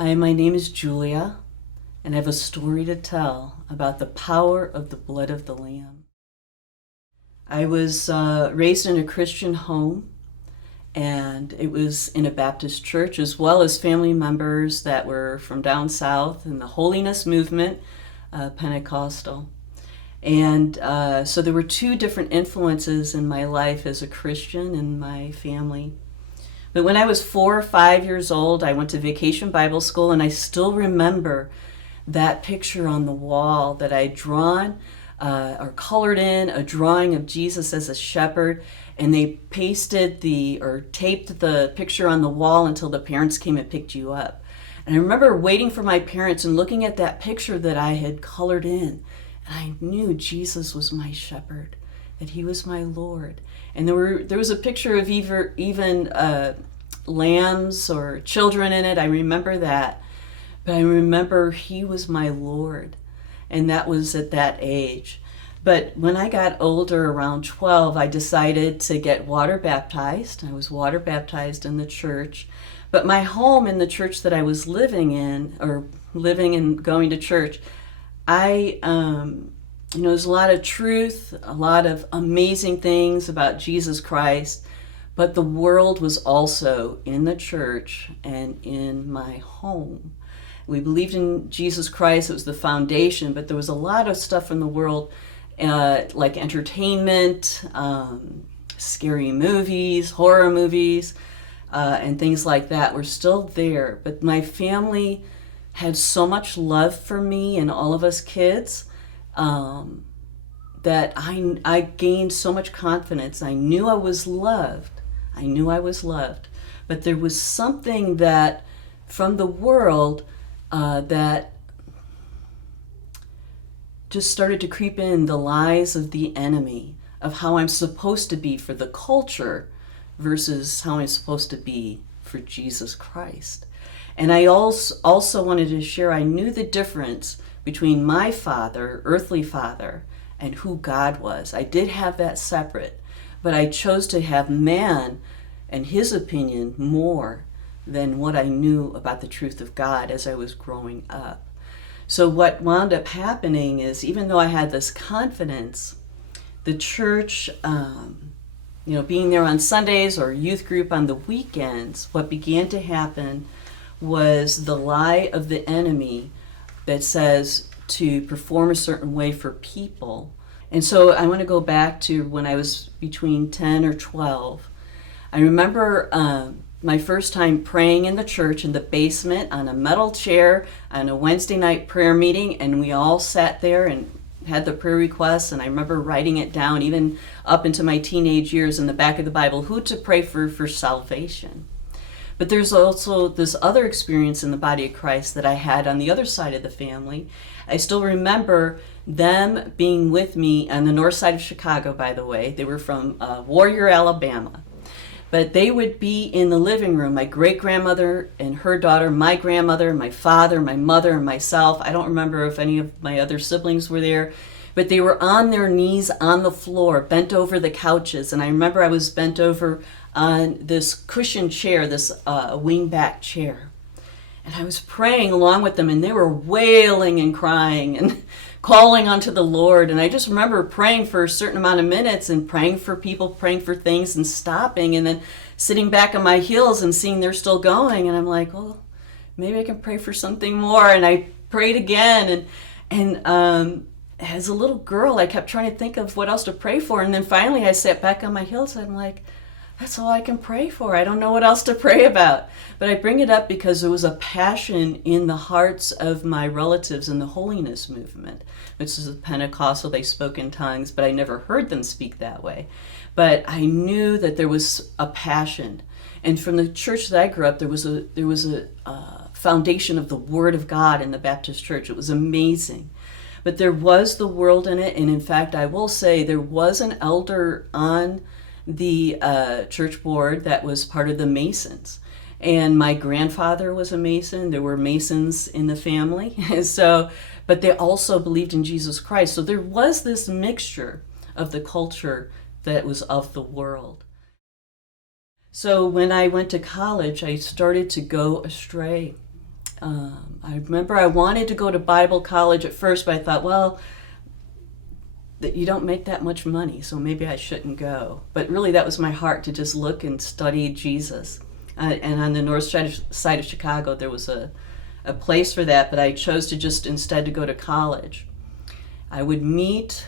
Hi, my name is Julia, and I have a story to tell about the power of the blood of the Lamb. I was raised in a Christian home, and it was in a Baptist church, as well as family members that were from down south in the holiness movement, Pentecostal. And so there were two different influences in my life as a Christian and my family. But when I was 4 or 5 years old, I went to vacation Bible school, and I still remember that picture on the wall that I'd drawn or colored in, a drawing of Jesus as a shepherd, and they pasted or taped the picture on the wall until the parents came and picked you up. And I remember waiting for my parents and looking at that picture that I had colored in, and I knew Jesus was my shepherd, that he was my Lord. And there was a picture of even lambs or children in it. I remember that. But I remember he was my Lord. And that was at that age. But when I got older, around 12, I decided to get water baptized. I was water baptized in the church. But my home in the church that I was living in, or living and going to church, there's a lot of truth, a lot of amazing things about Jesus Christ, but the world was also in the church and in my home. We believed in Jesus Christ, it was the foundation, but there was a lot of stuff in the world, like entertainment, scary movies, horror movies, and things like that were still there. But my family had so much love for me and all of us kids, that I gained so much confidence. I knew I was loved. But there was something that from the world that just started to creep in, the lies of the enemy, of how I'm supposed to be for the culture versus how I'm supposed to be for Jesus Christ. And I also wanted to share, I knew the difference between my father, earthly father, and who God was. I did have that separate, but I chose to have man and his opinion more than what I knew about the truth of God as I was growing up. So what wound up happening is, even though I had this confidence, the church, being there on Sundays or youth group on the weekends, what began to happen was the lie of the enemy that says to perform a certain way for people. And so I want to go back to when I was between 10 or 12. I remember my first time praying in the church in the basement on a metal chair on a Wednesday night prayer meeting, and we all sat there and had the prayer requests, and I remember writing it down even up into my teenage years in the back of the Bible, who to pray for salvation. But there's also this other experience in the body of Christ that I had on the other side of the family. I still remember them being with me on the north side of Chicago, by the way. They were from Warrior, Alabama. But they would be in the living room, my great-grandmother and her daughter, my grandmother, my father, my mother, and myself. I don't remember if any of my other siblings were there. But they were on their knees on the floor, bent over the couches. And I remember I was bent over on this cushioned chair, this wing-back chair. And I was praying along with them, and they were wailing and crying and calling onto the Lord. And I just remember praying for a certain amount of minutes and praying for people, praying for things, and stopping, and then sitting back on my heels and seeing they're still going. And I'm like, well, maybe I can pray for something more. And I prayed again. And as a little girl, I kept trying to think of what else to pray for. And then finally I sat back on my heels, and I'm like, that's all I can pray for. I don't know what else to pray about. But I bring it up because there was a passion in the hearts of my relatives in the holiness movement, which is a Pentecostal. They spoke in tongues, but I never heard them speak that way. But I knew that there was a passion. And from the church that I grew up, there was a foundation of the Word of God in the Baptist church. It was amazing. But there was the world in it. And in fact, I will say there was an elder on the church board that was part of the Masons. And my grandfather was a Mason. There were Masons in the family. But they also believed in Jesus Christ. So there was this mixture of the culture that was of the world. So when I went to college, I started to go astray. I remember I wanted to go to Bible college at first, but I thought, well, that you don't make that much money, so maybe I shouldn't go. But really, that was my heart, to just look and study Jesus. And on the north side of Chicago, there was a place for that, but I chose to just instead to go to college. I would meet,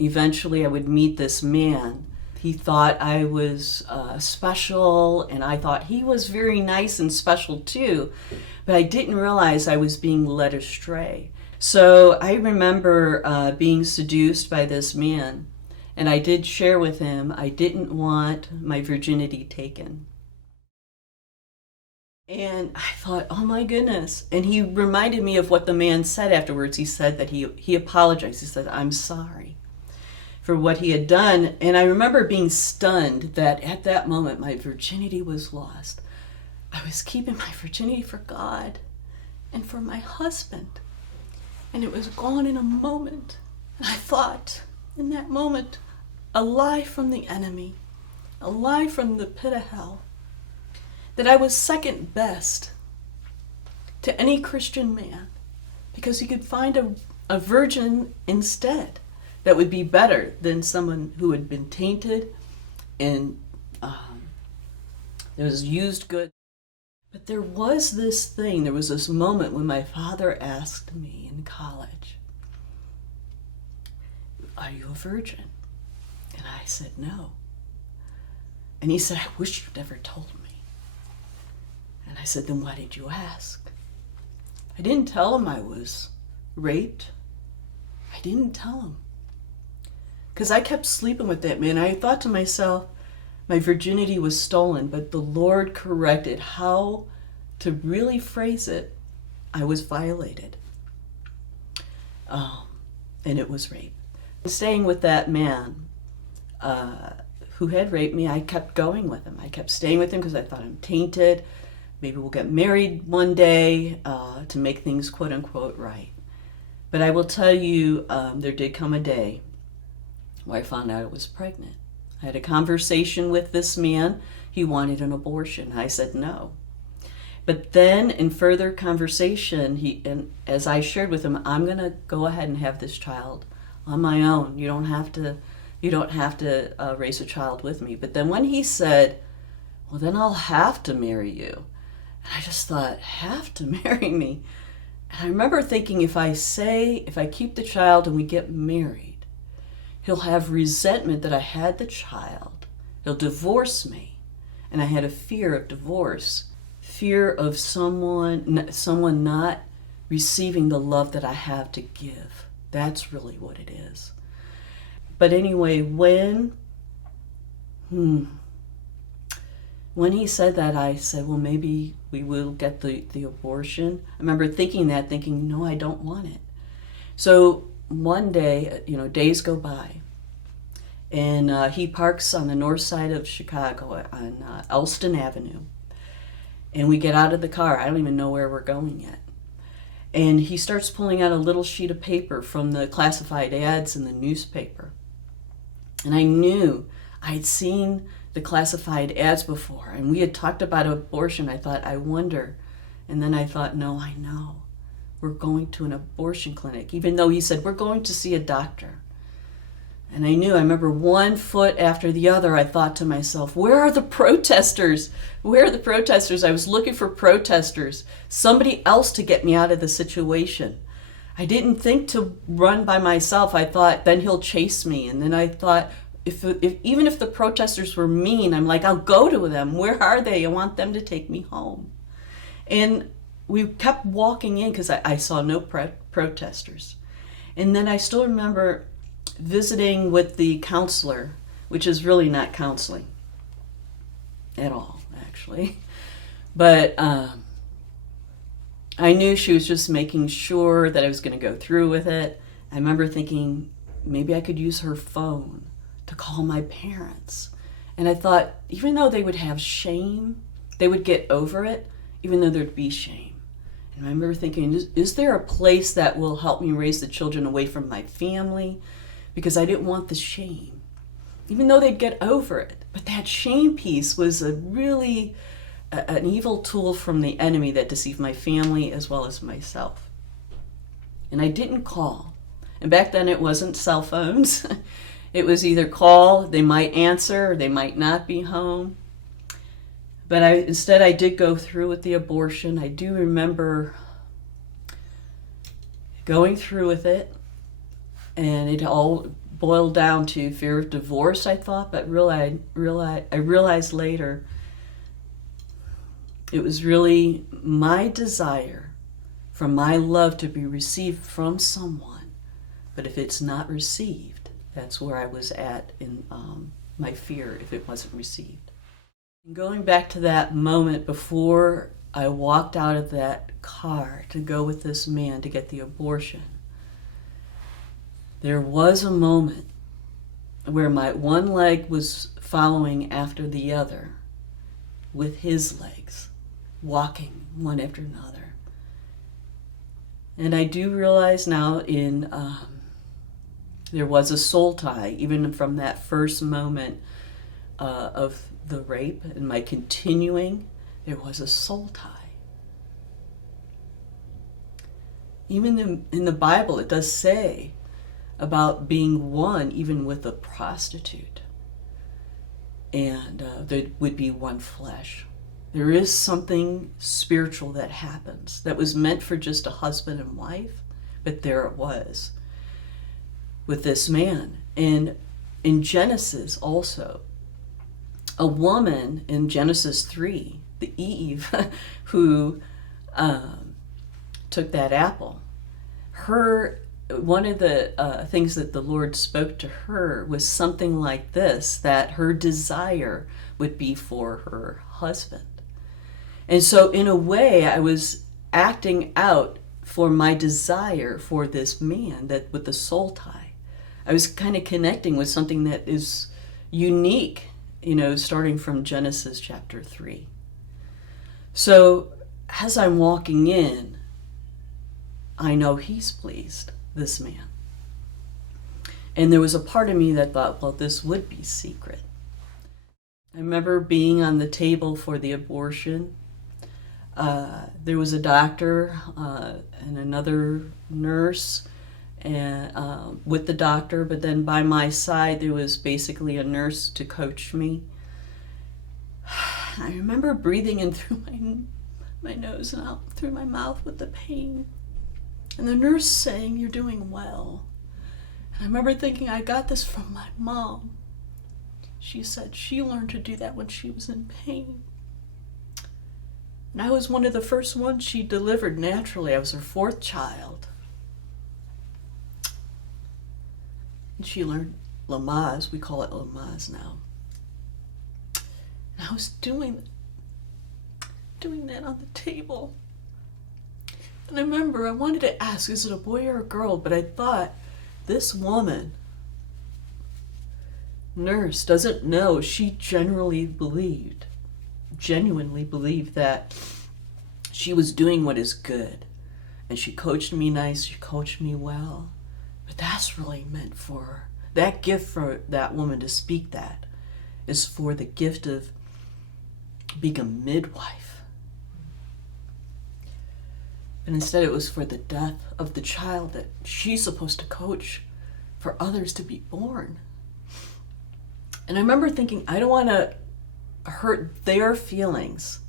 eventually I would meet this man. He thought I was special, and I thought he was very nice and special too, but I didn't realize I was being led astray. So I remember being seduced by this man, and I did share with him I didn't want my virginity taken. And I thought, oh my goodness. And he reminded me of what the man said afterwards. He said that he apologized. He said, I'm sorry for what he had done. And I remember being stunned that at that moment my virginity was lost. I was keeping my virginity for God and for my husband. And it was gone in a moment. And I thought, in that moment, a lie from the enemy, a lie from the pit of hell, that I was second best to any Christian man because he could find a virgin instead that would be better than someone who had been tainted and was used good. But there was this moment when my father asked me in college, are you a virgin? And I said, no. And he said, I wish you'd never told me. And I said, then why did you ask? I didn't tell him I was raped. I didn't tell him. Because I kept sleeping with that man. I thought to myself, my virginity was stolen, but the Lord corrected how to really phrase it. I was violated. And it was rape. Staying with that man who had raped me, I kept going with him. I kept staying with him because I thought I'm tainted. Maybe we'll get married one day to make things quote unquote right. But I will tell you, there did come a day where I found out I was pregnant. I had a conversation with this man. He wanted an abortion. I said no. But then in further conversation, and as I shared with him, I'm going to go ahead and have this child on my own. You don't have to raise a child with me. But then when he said, well, then I'll have to marry you. And I just thought, have to marry me? And I remember thinking, if I keep the child and we get married, he'll have resentment that I had the child. He'll divorce me. And I had a fear of divorce, fear of someone not receiving the love that I have to give. That's really what it is. But anyway, when he said that, I said, well, maybe we will get the abortion. I remember thinking, no, I don't want it. So one day, days go by, and he parks on the north side of Chicago on Elston Avenue. And we get out of the car. I don't even know where we're going yet. And he starts pulling out a little sheet of paper from the classified ads in the newspaper. And I knew I'd seen the classified ads before, and we had talked about abortion. I thought, I wonder. And then I thought, no, I know. We're going to an abortion clinic, even though he said, we're going to see a doctor. And I remember one foot after the other, I thought to myself, where are the protesters? Where are the protesters? I was looking for protesters, somebody else to get me out of the situation. I didn't think to run by myself. I thought, then he'll chase me. And then I thought, even if the protesters were mean, I'm like, I'll go to them. Where are they? I want them to take me home. And we kept walking in because I saw no protesters. And then I still remember visiting with the counselor, which is really not counseling at all, actually. But I knew she was just making sure that I was going to go through with it. I remember thinking maybe I could use her phone to call my parents. And I thought, even though they would have shame, they would get over it, even though there'd be shame. And I remember thinking, is there a place that will help me raise the children away from my family? Because I didn't want the shame, even though they'd get over it. But that shame piece was a an evil tool from the enemy that deceived my family as well as myself. And I didn't call. And back then it wasn't cell phones. It was either call, they might answer, or they might not be home. But instead I did go through with the abortion. I do remember going through with it, and it all boiled down to fear of divorce, I thought, but I realized later it was really my desire for my love to be received from someone. But if it's not received, that's where I was at in my fear if it wasn't received. Going back to that moment before I walked out of that car to go with this man to get the abortion, there was a moment where my one leg was following after the other with his legs, walking one after another. And I do realize now there was a soul tie, even from that first moment of the rape and my continuing, there was a soul tie. Even in the Bible, it does say about being one even with a prostitute, and there would be one flesh. There is something spiritual that happens that was meant for just a husband and wife, but there it was with this man. And in Genesis also, a woman in Genesis 3, the Eve, who took that apple, one of the things that the Lord spoke to her was something like this, that her desire would be for her husband. And so in a way, I was acting out for my desire for this man, that with the soul tie. I was kind of connecting with something that is unique, starting from Genesis chapter 3. So as I'm walking in, I know he's pleased, this man. And there was a part of me that thought, well, this would be secret. I remember being on the table for the abortion. There was a doctor and another nurse and with the doctor, but then by my side there was basically a nurse to coach me. I remember breathing in through my nose and out through my mouth with the pain. And the nurse saying, "You're doing well." And I remember thinking, I got this from my mom. She said she learned to do that when she was in pain. And I was one of the first ones she delivered naturally. I was her fourth child. And she learned Lamaze. We call it Lamaze now. And I was doing that on the table. And I remember I wanted to ask, is it a boy or a girl? But I thought, this woman, nurse, doesn't know. She genuinely believed that she was doing what is good. And she coached me nice, she coached me well. But that's really meant for, that gift for that woman to speak that is for the gift of being a midwife. And instead it was for the death of the child that she's supposed to coach for others to be born. And I remember thinking, I don't want to hurt their feelings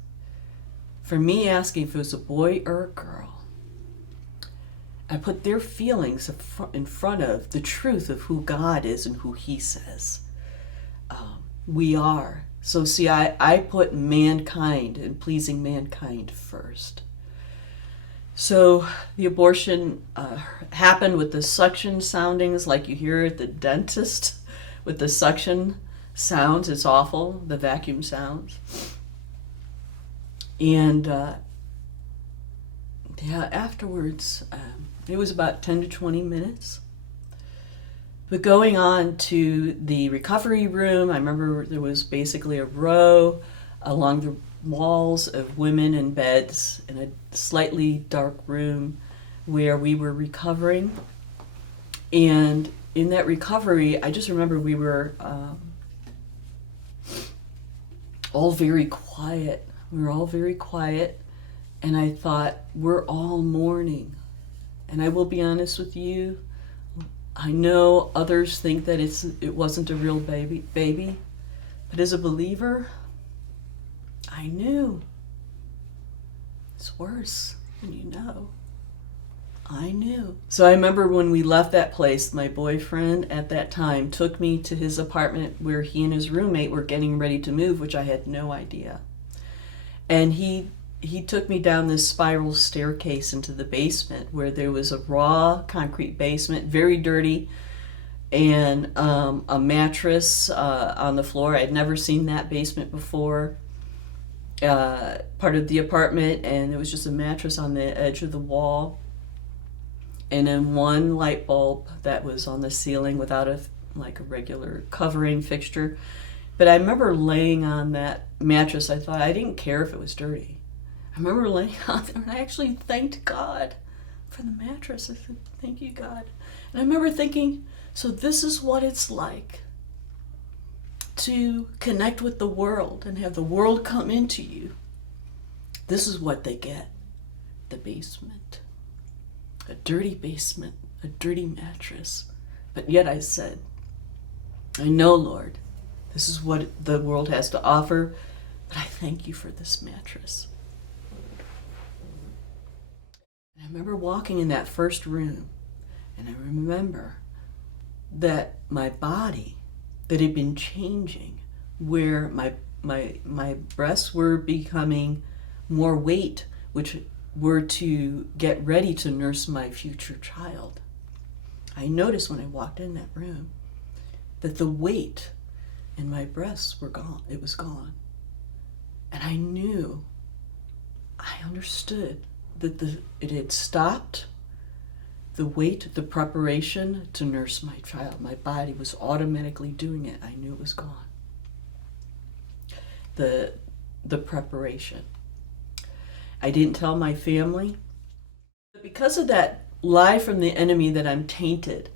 for me asking if it was a boy or a girl. I put their feelings in front of the truth of who God is and who He says we are. So see, I put mankind and pleasing mankind first. So the abortion happened with the suction soundings like you hear at the dentist with the suction sounds. It's awful, the vacuum sounds. And afterwards, it was about 10 to 20 minutes. But going on to the recovery room, I remember there was basically a row along the walls of women in beds in a slightly dark room where we were recovering. And in that recovery, I just remember we were all very quiet. We were all very quiet, and I thought, we're all mourning. And I will be honest with you, I know others think that it wasn't a real baby, but as a believer, I knew it's worse than you know. I knew. So I remember when we left that place, my boyfriend at that time took me to his apartment where he and his roommate were getting ready to move, which I had no idea. And he took me down this spiral staircase into the basement where there was a raw concrete basement, very dirty, and a mattress on the floor. I'd never seen that basement before. Part of the apartment, and there was just a mattress on the edge of the wall, and then one light bulb that was on the ceiling without a regular covering fixture. But I remember laying on that mattress. I thought, I didn't care if it was dirty. I remember laying on there, and I actually thanked God for the mattress. I said, thank you, God. And I remember thinking, so this is what it's like to connect with the world and have the world come into you. This is what they get. The basement. A dirty basement, a dirty mattress. But yet I said, I know, Lord, this is what the world has to offer, but I thank you for this mattress. And I remember walking in that first room, and I remember that my body, that had been changing, where my breasts were becoming more weight, which were to get ready to nurse my future child. I noticed when I walked in that room that the weight in my breasts were gone. It was gone. And I knew, I understood that it had stopped. The weight, the preparation to nurse my child. My body was automatically doing it. I knew it was gone. The preparation. I didn't tell my family. Because of that lie from the enemy that I'm tainted,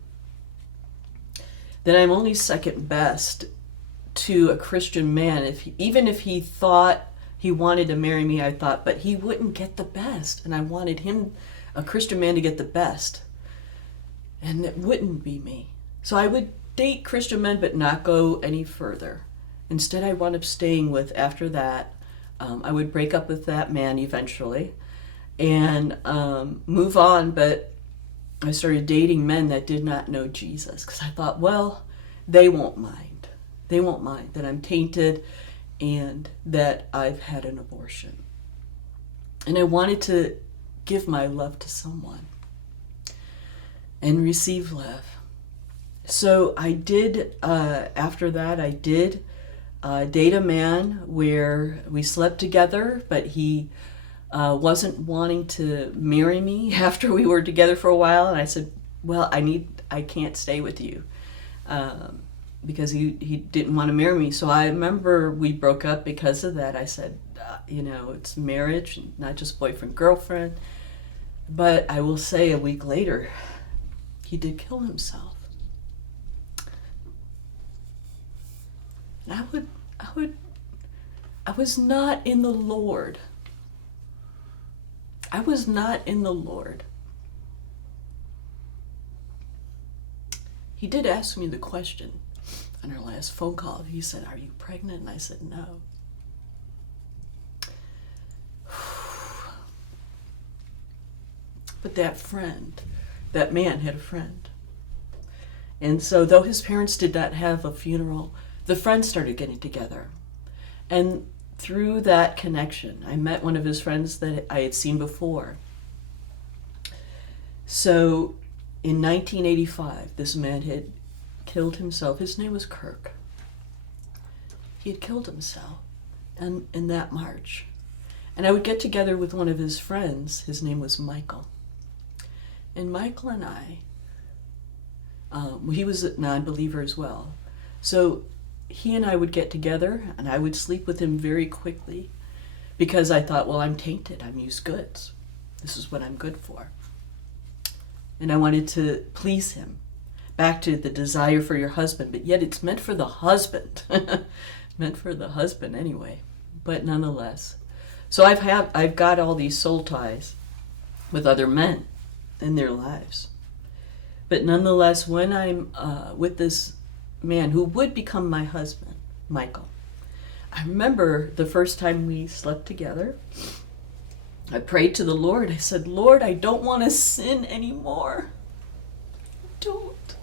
that I'm only second best to a Christian man. Even if he thought he wanted to marry me, I thought, but he wouldn't get the best. And I wanted him, a Christian man, to get the best. And it wouldn't be me. So I would date Christian men but not go any further. Instead, I wound up staying with, after that, I would break up with that man eventually and move on, but I started dating men that did not know Jesus because I thought, well, they won't mind. They won't mind that I'm tainted and that I've had an abortion. And I wanted to give my love to someone and receive love. So I did, after that, I did date a man where we slept together, but he wasn't wanting to marry me after we were together for a while. And I said, well, I can't stay with you because he didn't want to marry me. So I remember we broke up because of that. I said, it's marriage, not just boyfriend, girlfriend. But I will say a week later, he did kill himself. And I was not in the Lord. I was not in the Lord. He did ask me the question on our last phone call. He said, are you pregnant? And I said, no. But that man had a friend. And so though his parents did not have a funeral, the friends started getting together. And through that connection, I met one of his friends that I had seen before. So in 1985, this man had killed himself. His name was Kirk. He had killed himself in that March. And I would get together with one of his friends. His name was Michael. And Michael and I, he was a non-believer as well. So he and I would get together, and I would sleep with him very quickly because I thought, well, I'm tainted. I'm used goods. This is what I'm good for. And I wanted to please him. Back to the desire for your husband, but yet it's meant for the husband. Meant for the husband anyway. But nonetheless. So I've got all these soul ties with other men in their lives. But nonetheless, when I'm with this man who would become my husband, Michael, I remember the first time we slept together, I prayed to the Lord. I said, Lord, I don't want to sin anymore. Don't.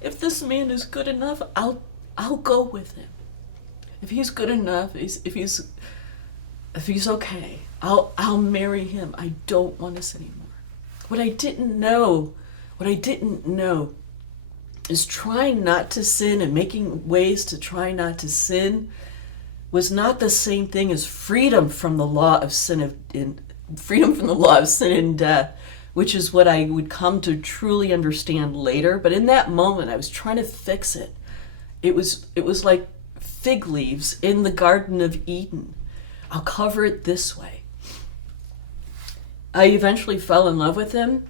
If this man is good enough, I'll go with him. If he's good enough, if he's okay, I'll marry him. I don't want to sin anymore. What I didn't know is trying not to sin and making ways to try not to sin was not the same thing as freedom from the law of sin and death, which is what I would come to truly understand later. But in that moment, I was trying to fix it. It was like fig leaves in the Garden of Eden. I'll cover it this way. I eventually fell in love with him.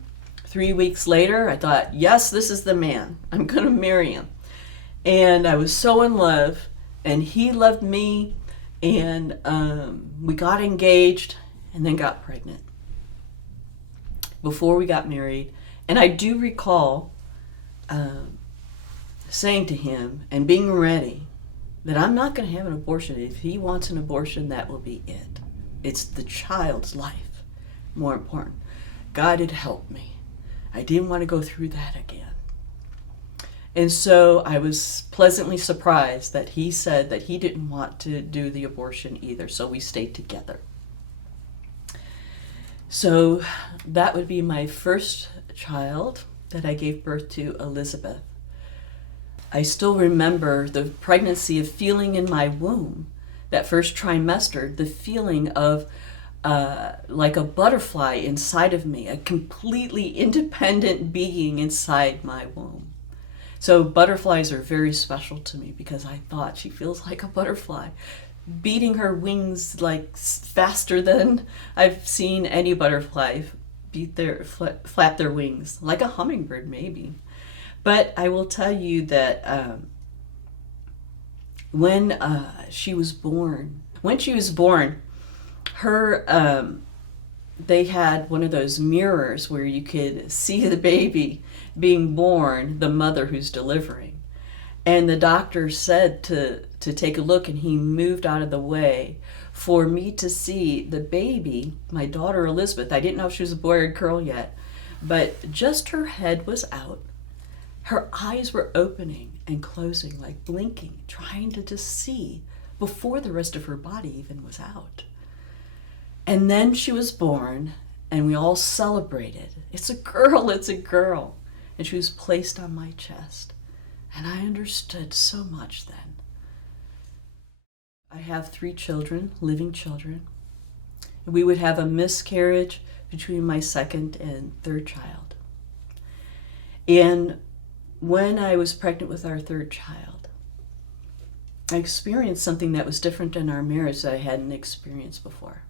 3 weeks later, I thought, yes, this is the man. I'm going to marry him. And I was so in love, and he loved me, and we got engaged and then got pregnant before we got married. And I do recall saying to him and being ready that I'm not going to have an abortion. If he wants an abortion, that will be it. It's the child's life, more important. God had helped me. I didn't want to go through that again. And so I was pleasantly surprised that he said that he didn't want to do the abortion either, so we stayed together. So that would be my first child that I gave birth to, Elizabeth. I still remember the pregnancy of feeling in my womb, that first trimester, the feeling of like a butterfly inside of me, a completely independent being inside my womb. So butterflies are very special to me because I thought she feels like a butterfly, beating her wings like faster than I've seen any butterfly flap their wings, like a hummingbird maybe. But I will tell you that when she was born, her they had one of those mirrors where you could see the baby being born, the mother who's delivering. And the doctor said to take a look, and he moved out of the way for me to see the baby, my daughter Elizabeth. I didn't know if she was a boy or a girl yet, but just her head was out. Her eyes were opening and closing, like blinking, trying to just see before the rest of her body even was out. And then she was born, and we all celebrated. It's a girl, it's a girl. And she was placed on my chest. And I understood so much then. I have 3 children, living children. We would have a miscarriage between my second and third child. And when I was pregnant with our third child, I experienced something that was different in our marriage that I hadn't experienced before.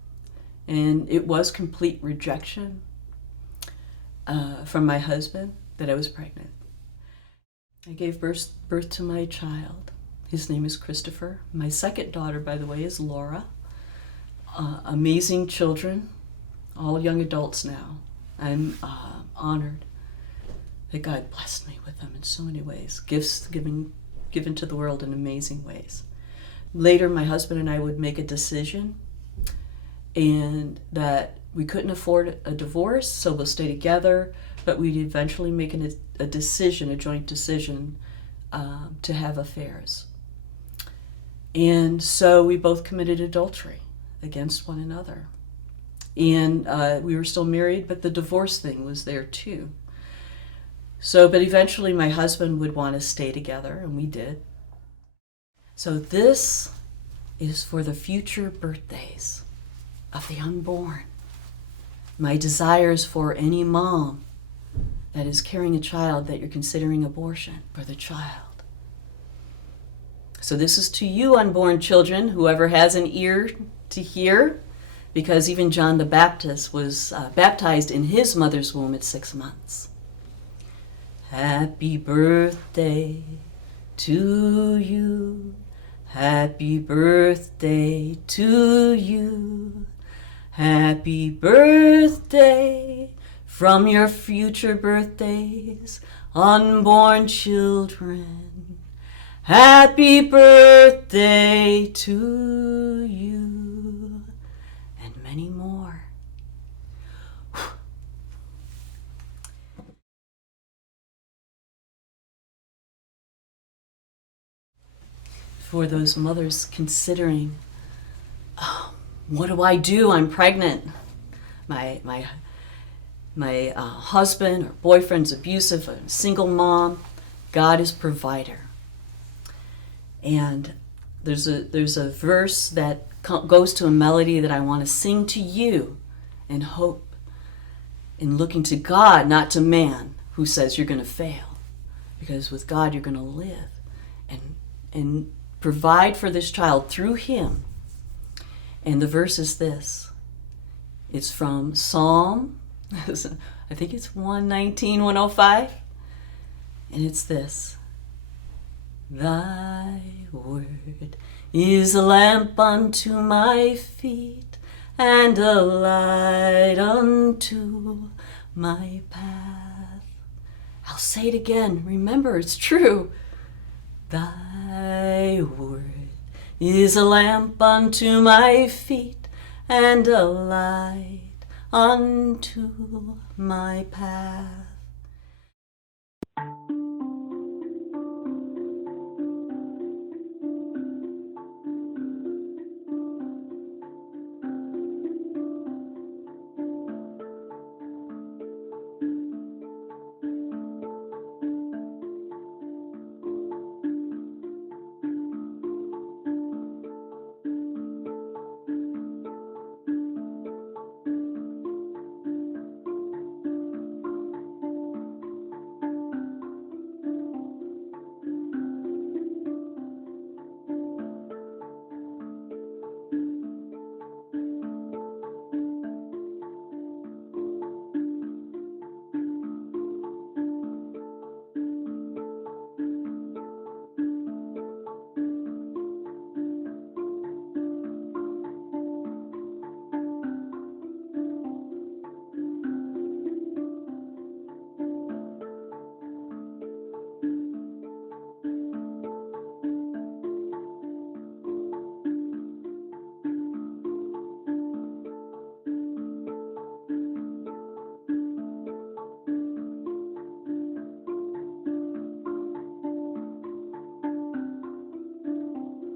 And it was complete rejection from my husband that I was pregnant. I gave birth to my child. His name is Christopher. My second daughter, by the way, is Laura. Amazing children, all young adults now. I'm honored that God blessed me with them in so many ways. Gifts given to the world in amazing ways. Later, my husband and I would make a decision, and that we couldn't afford a divorce, so we'll stay together, but we'd eventually make a decision, a joint decision, to have affairs. And so we both committed adultery against one another. And we were still married, but the divorce thing was there too. So, but eventually my husband would want to stay together, and we did. So this is for the future birthdays of the unborn. My desires for any mom that is carrying a child that you're considering abortion for the child. So this is to you, unborn children, whoever has an ear to hear, because even John the Baptist was baptized in his mother's womb at 6 months. Happy birthday to you. Happy birthday to you. Happy birthday from your future birthdays, unborn children. Happy birthday to you. And many more. For those mothers considering, what do I do? I'm pregnant. My husband or boyfriend's abusive. I'm a single mom. God is provider. And there's a verse that goes to a melody that I want to sing to you in hope, in looking to God, not to man, who says you're going to fail. Because with God you're going to live and provide for this child through him. And the verse is this. It's from Psalm, I think it's 119, 105. And it's this. Thy word is a lamp unto my feet and a light unto my path. I'll say it again. Remember, it's true. Thy word is a lamp unto my feet and a light unto my path.